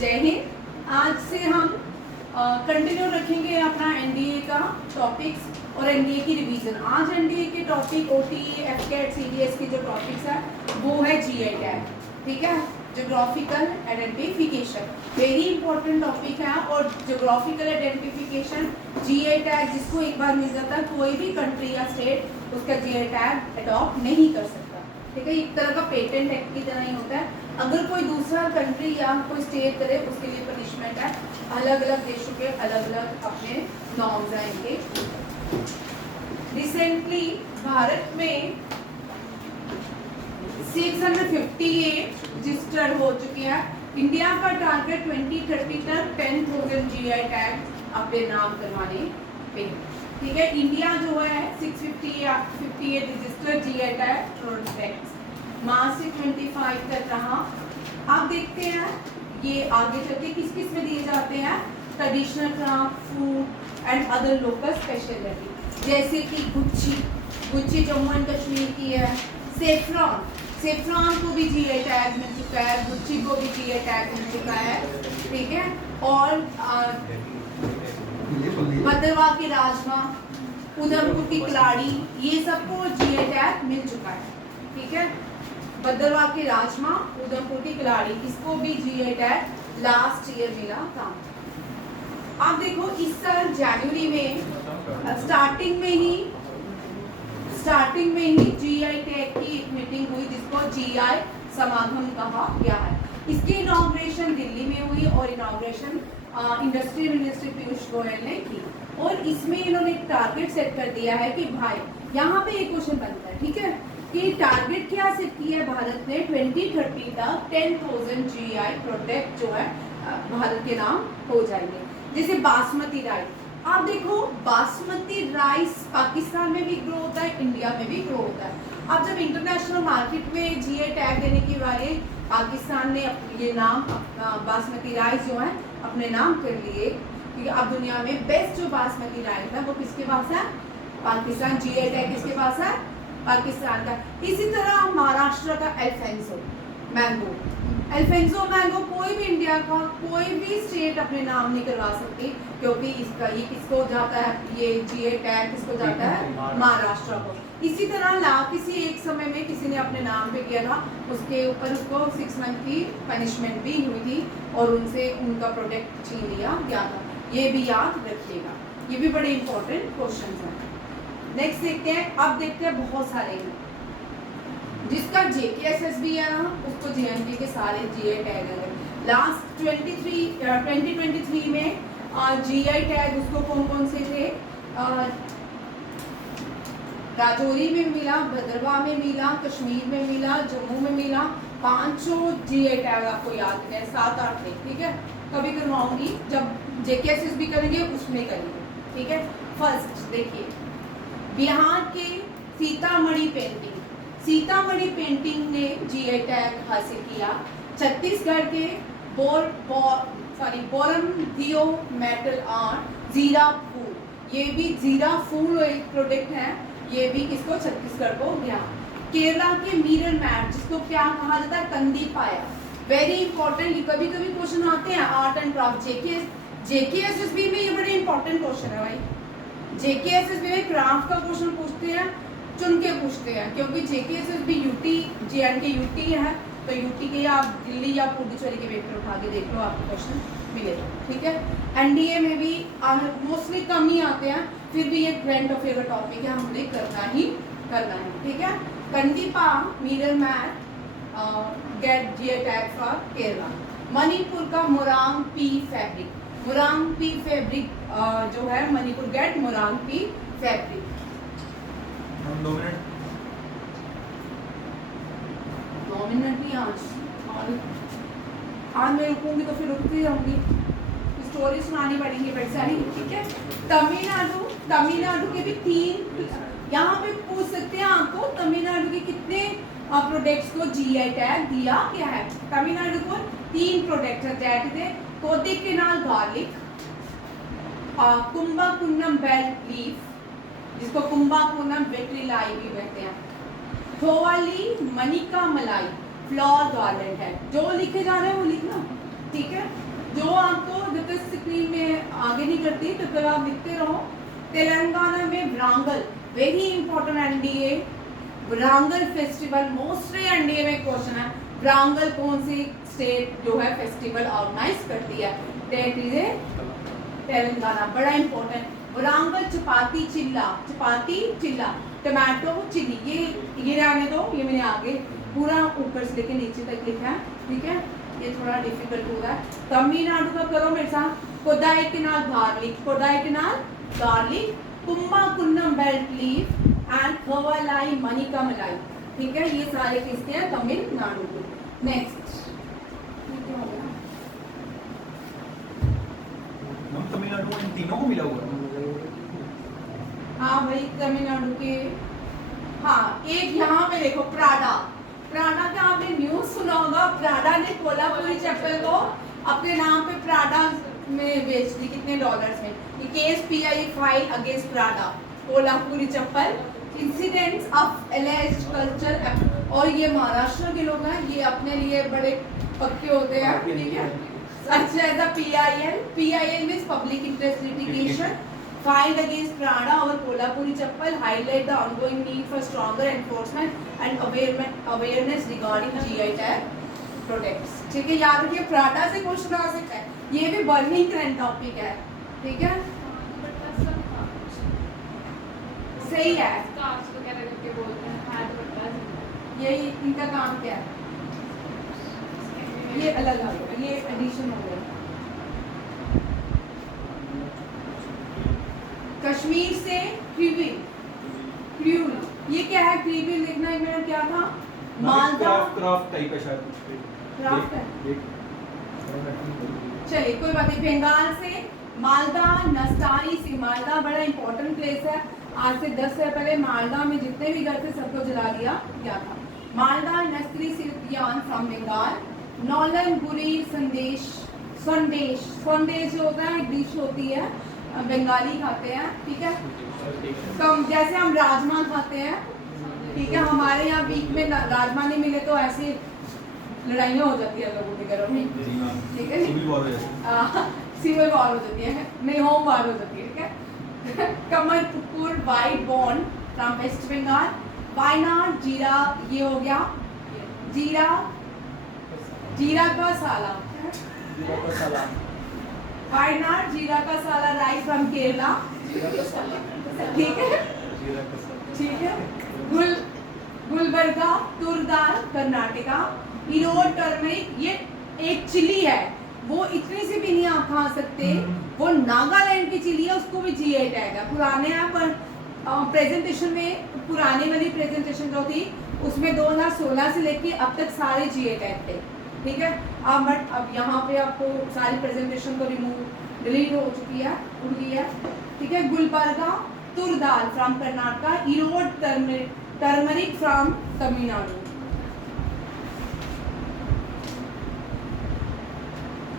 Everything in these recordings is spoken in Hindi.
जय हिंद। आज से हम कंटिन्यू रखेंगे अपना एनडीए का टॉपिक्स और एनडीए की रिवीजन। आज एनडीए के टॉपिक ओटीई, एफकेट, सीडीएस के जो टॉपिक्स है वो है जीआई टैग, ठीक है, geographical identification, very important topic है। और ज्योग्राफिकल आइडेंटिफिकेशन जीआई टैग जिसको एक बार मिल जाता है, कोई भी कंट्री या स्टेट उसका जीआई टैग अडॉप्ट नहीं कर सकता, ठीक है। एक तरह का पेटेंट एक्ट की तरह ही होता है। अगर कोई दूसरा कंट्री या कोई स्टेट करे उसके लिए पनिशमेंट है। अलग अलग देशों के अलग अलग अपने नॉर्म्स आएंगे। रिसेंटली भारत में 658 रजिस्टर हो चुकी है। इंडिया का टारगेट 2030 तक 10,000 जीआई टैग अपने नाम करवाने पे, ठीक है। इंडिया जो है 658 रजिस्टर जीआई टैग प्रोडक्ट्स मार्च से 25 तक रहा। अब देखते हैं ये आगे चल के किस किस में दिए जाते हैं। Traditional craft, food and other local speciality, जैसे कि गुच्ची जम्मू एंड कश्मीर की है। सेफ्रॉन को भी जीआई टैग मिल चुका है, गुच्ची को भी जीआई टैग मिल चुका है, ठीक है। और भद्रवाह के राजमा, उधमपुर की कलाड़ी, ये सबको जीआई टैग मिल चुका है, ठीक है। भद्रवाह के राजमा, उधमपुर की कलाड़ी, इसको भी जीआई टैग लास्ट ईयर मिला था। आप देखो इस साल जनवरी में स्टार्टिंग में ही जीआई टैग की एक मीटिंग हुई जिसको जीआई समागम कहा गया है। इसकी इनॉग्रेशन दिल्ली में हुई और inauguration industry minister Piyush Goyal ने की। और इसमें इन्होंने एक टारगेट सेट कर दिया है कि भाई यहाँ पे एक क्वेश्चन बनता है, ठीक है, कि टारगेट क्या सेट किया है भारत ने 2030 तक 10,000 जीआई प्रोडक्ट जो है भारत के नाम हो जाएंगे। जैसे बासमती राइस, आप देखो बासमती राइस पाकिस्तान में भी ग्रो होता है, इंडिया में भी ग्रो होता है। अब जब इंटरनेशनल मार्केट में जीआई टैग देने की बारी, पाकिस्तान ने ये नाम बासमती राइस जो है अपने नाम कर लिए, क्योंकि अब दुनिया में बेस्ट जो बासमती राइस है वो किसके पास है? पाकिस्तान। जीआई टैग किसके पास है? पाकिस्तान का। इसी तरह महाराष्ट्र का अल्फेंसो मैंगो कोई भी इंडिया का कोई भी स्टेट अपने नाम नहीं करवा सकती, क्योंकि इसका ये किसको जाता है, ये जीआई टैग किसको जाता है? महाराष्ट्र को। इसी तरह किसी एक समय में किसी ने अपने नाम पे किया था, उसके ऊपर उसको 6 मंथ की पनिशमेंट भी हुई थी और उनसे उनका प्रोडक्ट छीन लिया गया था। ये भी याद रखिएगा, ये भी बड़े इंपॉर्टेंट क्वेश्चन हैं। नेक्स्ट देखते हैं। अब देखते हैं बहुत सारे हैं। जिसका जेकेएसएसबी है ना उसको जेएनके के सारे जीआई टैग है। लास्ट 2023 में जीआई टैग उसको कौन कौन से थे? राजौरी में मिला, भद्रवाह में मिला, कश्मीर में मिला, जम्मू में मिला। 500 जीआई टैग आपको याद है, 7-8 थे, ठीक है। कभी करवाऊंगी जब जेकेएसएसबी करेंगे उसमें करेंगे, ठीक है। फर्स्ट देखिए, बिहार के सीतामढ़ी पेंटिंग ने जीआई टैग हासिल किया। छत्तीसगढ़ के बोरमदियो मेटल आर्ट जीरा फूल, ये भी जीरा फूल एक प्रोडक्ट है, ये भी किसको? छत्तीसगढ़ को गया। केरला के मिरर मैट जिसको क्या कहा जाता है? कंदी पाया, वेरी इंपॉर्टेंट। ये कभी कभी क्वेश्चन आते हैं आर्ट एंड क्राफ्ट जेकेएसएसबी में, ये बड़े इंपॉर्टेंट क्वेश्चन है भाई। जेकेएसएसबी में क्राफ्ट का क्वेश्चन पूछते हैं, चुन के पूछते हैं, क्योंकि जेकेएसएसबी यूटी जेएनके यूटी है, तो यूटी के या आप दिल्ली या पुडुचेरी के पेपर उठा के देख लो, आपको क्वेश्चन मिलेगा, ठीक है। एनडीए में भी मोस्टली कम ही आते हैं, फिर भी ये ट्रेंड ऑफ फेवर टॉपिक है, हमने करना है, ठीक है। कंदीपा mirror mat get GI tag for Kerala. Manipur का मोरांग पी फैब्रिक जो है Manipur get Moirang Phee fabric. 2 minute 2 minute ही आज मैं रुकूंगी तो फिर रुकती रहूंगी, स्टोरी सुनानी पड़ेंगी बड़ी सारी, ठीक है। तमिलनाडु के भी 3 यहाँ पे पूछ सकते हैं आपको, तमिलनाडु के कितने प्रोडक्ट्स को जीआई टैग दिया गया है। तमिलनाडु को 3 प्रोडक्ट्स है, Kodaikanal garlic, Kumbakonam betel leaf जिसको कुंभकोणम वेट्रिलाई भी कहते हैं, थोवाली मनिका मलाई फ्लावर गार्लैंड है। जो लिखे जा रहे हैं वो लिखना, ठीक है। तो स्क्रीन में आगे नहीं करती तो फिर आप लिखते रहो। तेलंगाना में Warangal, very important NDA Warangal festival, mostly NDA में क्वेश्चन है। वरांगल कौन सी स्टेट जो है फेस्टिवल ऑर्गेनाइज करती है? दैट इज ए तेलंगाना, बड़ा इंपॉर्टेंट। वरांगल चपाती चिल्ला टमाटो चिल्ली, ये रहने दो, ये मैंने आगे पूरा ऊपर से लेके नीचे तक लिखा है, ठीक है, ये थोड़ा डिफिकल्ट हो रहा है। तमिलनाडु का करो मेरे साथ, कोडाईकनाल गार्लिक, कुम्बाकुन्नम बेल्ट लीफ एंड खवालाई मनिकमलाई, ठीक है, ये सारे किसके हैं? तमिलनाडु के। नेक्स्ट हम तमिलनाडु इन तीनों को मिला हुआ है। हाँ भाई तमिलनाडु के। हाँ एक यहाँ पे देखो, प्राडा का आपने न्यूज सुना होगा। प्राडा ने कोल्हापुरी चप्पल को अपने नाम पे प्राडा में बेच दी, कितने डॉलर्स में। ये case pi file against Prada, Kolhapuri chappal, incidents of एलिज्ड culture. और ये महाराष्ट्र के लोग हैं, ये अपने लिए बड़े पक्के होते हैं, ठीक है। अच्छा as a PIL means public interest litigation filed against Prada over Kolhapuri chappal, highlight the ongoing need for stronger enforcement and awareness regarding GI tag products, ठीक है। याद रखिए प्राडा से क्वेश्चन आ सकता है, ये भी बर्निंग करंट टॉपिक है, ठीक है, सही है। यही इनका काम क्या है? ये अलग आ गया, ये एडिशन हो गया। कश्मीर से क्रियूल, ये क्या है? क्रियूल लिखना है मेरा, क्या था? मालदा क्राफ्ट टाइप है शायद, क्राफ्ट है। चलिए कोई बात नहीं। बंगाल से मालदा नस्तारी से, मालदा बड़ा इंपॉर्टेंट प्लेस है। आज से 10 साल पहले मालदा में जितने भी घर थे सबको जला दिया गया था। Malda Nancy सिल्कियान from Bengal. Nolan बुरी संदेश जो होता है एक डिश होती है, बंगाली खाते हैं, ठीक है। कम जैसे हम राजमा खाते हैं, ठीक है, हमारे यहाँ वीक में राजमा नहीं मिले तो ऐसे लड़ाइयाँ हो जाती है लोगों के घरों में, ठीक है, सिविल वॉर हो जाती है, नहीं होम वॉर हो जाती है, ठीक है। Kamalpur white born from West Bengal. Wayanad जीरा, ये हो गया जीरा का साला, वायनाड जीरा का साला राइस फ्रॉम केरला, ठीक है। गुलबर्गा तुर दाल कर्नाटका। इरोड टर्मरिक, ये एक चिली है, वो इतनी सी भी नहीं आप खा सकते, वो नागालैंड की चिली है, उसको भी GI टैग है। पुराने यहाँ पर प्रेजेंटेशन में, पुराने वाली प्रेजेंटेशन जो थी उसमें 2016 से लेके अब तक सारे GI टैग थे, ठीक है। बट अब यहाँ पे आपको सारी प्रेजेंटेशन को डिलीट हो चुकी है, उड़ गई है, ठीक है। Gulbarga tur dal from Karnataka. Erode turmeric from Tamil Nadu.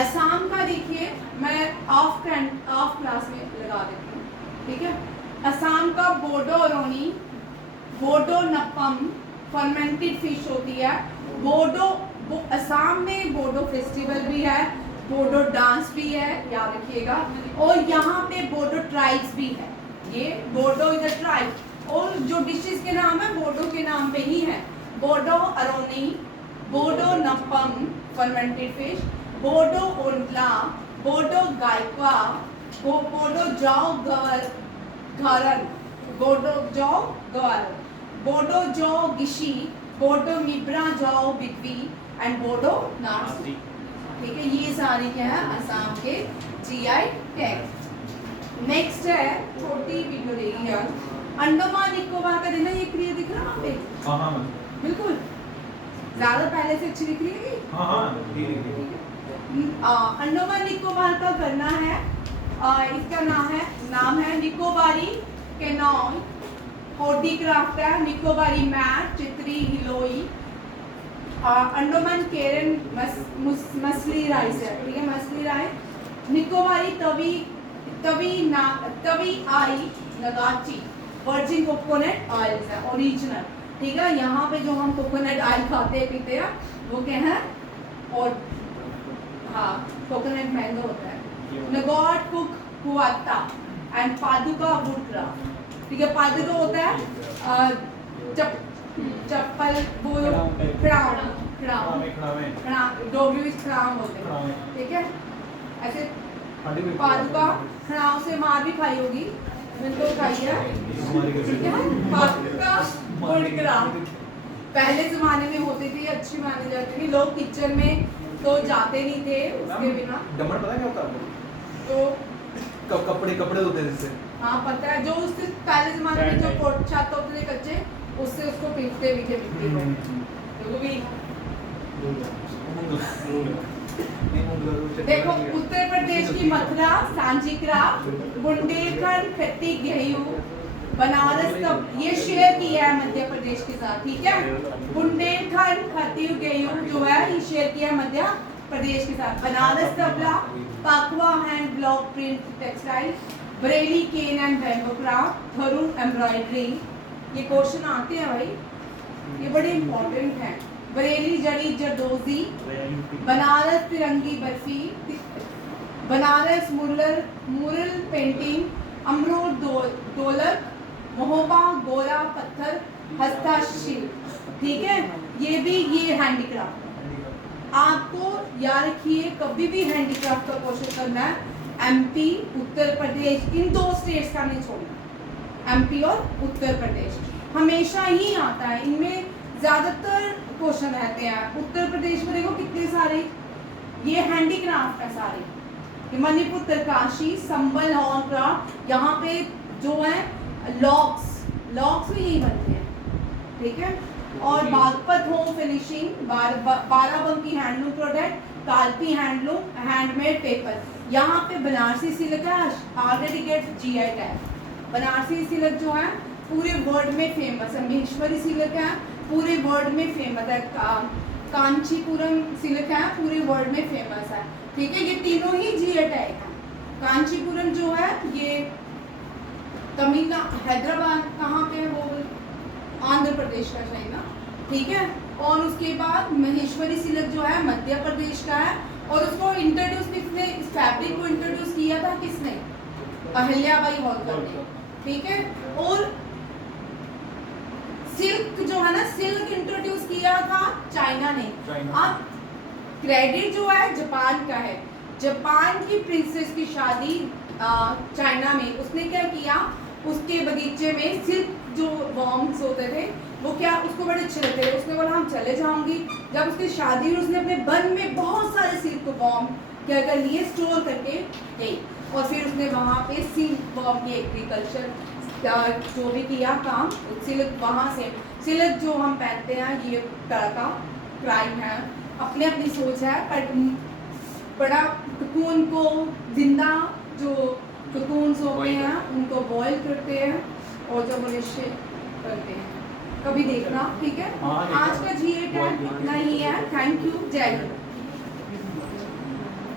Assam का देखिए, मैं ऑफ क्लास में लगा देती हूँ, ठीक है। असम का बोडो नपम फर्मेंटेड फिश होती है। असम में बोडो फेस्टिवल भी है, बोडो डांस भी है, याद रखिएगा। और यहाँ पे बोडो ट्राइब्स भी है, ये बोडो इज अ ट्राइब। और जो डिशेस के नाम है बोडो के नाम पे ही है। बोडो अरोनी, बोडो नपम फर्मेंटेड फिश, बोडो ओंडला, बोडो गायकवा, बोडो जाओ घरन, बोडो जाओ गवारन, बोडो जाओ गिशी, बोडो मिब्रा जाओ बिगवी एंड बोडो नाट्सी, ठीक है। ये सारी क्या है असम के GI टैग। नेक्स्ट है छोटी वीडियो देगी यार, अंडमान निकोबार का देना। ये क्रिया दिख रहा है वहाँ पे? हाँ बिल्कुल, ज्यादा पहले से अच्छी दिख रही है। ठीक है। अंडमान निकोबार का करना है, इसका नाम है निकोबारी कैनॉय, होर्टिक्राफ्ट है, निकोबारी मैट, चित्री हिलोई, अंडमान केरन मसली राइस है, ठीक है, मसली राइस। निकोबारी तवी आई नगाची, वर्जिन कोकोनट ऑयल है, ओरिजिनल, ठीक है। यहाँ पे जो हम कोकोनट ऑयल खाते पीते हैं वो क्या है, और हाँ कोकोनट मैंगो होता है, नगौड कुक हुआता एंड पादुका वुड क्राफ्ट। ठीक है, पादुका होता है चप्पल, वो खड़ाम डोगरी में खड़ाम होते हैं। ठीक है, ऐसे पादुका खड़ाम से मार भी खाई होगी, मैंने तो खाई है। ठीक है, पादुका वुड क्राफ्ट पहले जमाने में होती थी, अच्छी मानी जाती थी। लोग किचन में तो जाते नहीं थे उसके बिना। डमर पता क्या होता है? तो कपड़े होते हैं जिससे। हाँ पता है, जो उससे पहले जमाने में जो कोट छत होते थे कच्चे, उससे उसको पीटते भी थे मिट्टी को। तो भी देखो, उत्तर प्रदेश की मथुरा सांची क्राफ्ट, बुंदेलखंड खट्टी गेहूं, बनारस का ये शेयर किया है मध्य प्रदेश के साथ। ठीक है, बुंदेलखंड खट्टी गेहूं जो है ये शेयर किया है मध्य प्रदेश के साथ। बनारस तबला, पाकवा hand block print textile, Bareilly cane and bamboo craft, Tharu embroidery. ये क्वेश्चन आते हैं भाई, ये बड़े इंपॉर्टेंट हैं। बरेली जड़ी जरदोजी, बनारस तिरंगी बर्फी, बनारस मुरल पेंटिंग, अमरूद दोलक, महोबा गोरा पत्थर, हस्तशिल्प। ठीक है, ये हैंडीक्राफ्ट। आपको याद रखिए, कभी भी हैंडीक्राफ्ट का क्वेश्चन करना है, एमपी उत्तर प्रदेश इन दो स्टेट्स का नहीं छोड़ना। एमपी और उत्तर प्रदेश हमेशा ही आता है, इनमें ज्यादातर क्वेश्चन रहते हैं। उत्तर प्रदेश में देखो कितने सारे ये हैंडीक्राफ्ट है सारे। ये मणिपुर उत्तरकाशी, संबल हॉर्न क्राफ्ट, यहाँ पे जो है लॉक्स भी यही बनते हैं। ठीक है, और Baghpat home finishing, Barabanki handloom product, Kalpi handloom, handmade paper. यहाँ पे बनारसी सिल्क है, already gate GI tag. Banarasi silk जो है पूरे वर्ल्ड में फेमस है। महेश्वरी सिल्क है पूरे वर्ल्ड में फेमस है। कांचीपुरम सिल्क है पूरे वर्ल्ड में फेमस है। ठीक है, ये तीनों ही जीआई टैग है। कांचीपुरम जो है ये तमिलनाडु, हैदराबाद कहाँ पे है वो, आंध्र प्रदेश का है ना। ठीक है, और उसके बाद महेश्वरी सिल्क जो है मध्य प्रदेश का है। और उसको इंट्रोड्यूस किसने, इस फैब्रिक को इंट्रोड्यूस किया था किसने, अहिल्याबाई होलकर ने। ठीक है, और सिल्क जो है ना, सिल्क इंट्रोड्यूस किया था चाइना ने। अब क्रेडिट जो है जापान का है। जापान की प्रिंसेस की शादी चाइना में, उसने क्या किया, उसके बगीचे में सिल्क जो वॉर्म्स होते थे वो क्या उसको बड़े अच्छे लगते थे। उसने बोला हम चले जाऊंगी। जब उसकी शादी हुई उसने अपने वन में बहुत सारे सिल्क वॉर्म क्या कर लिए, स्टोर करके गई। और फिर उसने वहाँ पे सिल्क वॉर्म की एग्रीकल्चर जो भी किया काम, सिल्क वहाँ से सिल्क जो हम पहनते हैं ये तरह का क्राइम है, अपने अपनी सोच है। पर बड़ा ककून को जिंदा जो ककून्स होते हैं उनको बॉयल करते हैं और जब उन्हें करते हैं, कभी देखना। ठीक है, आज का जीए टैग इतना ही है। थैंक यू, जय हिंद।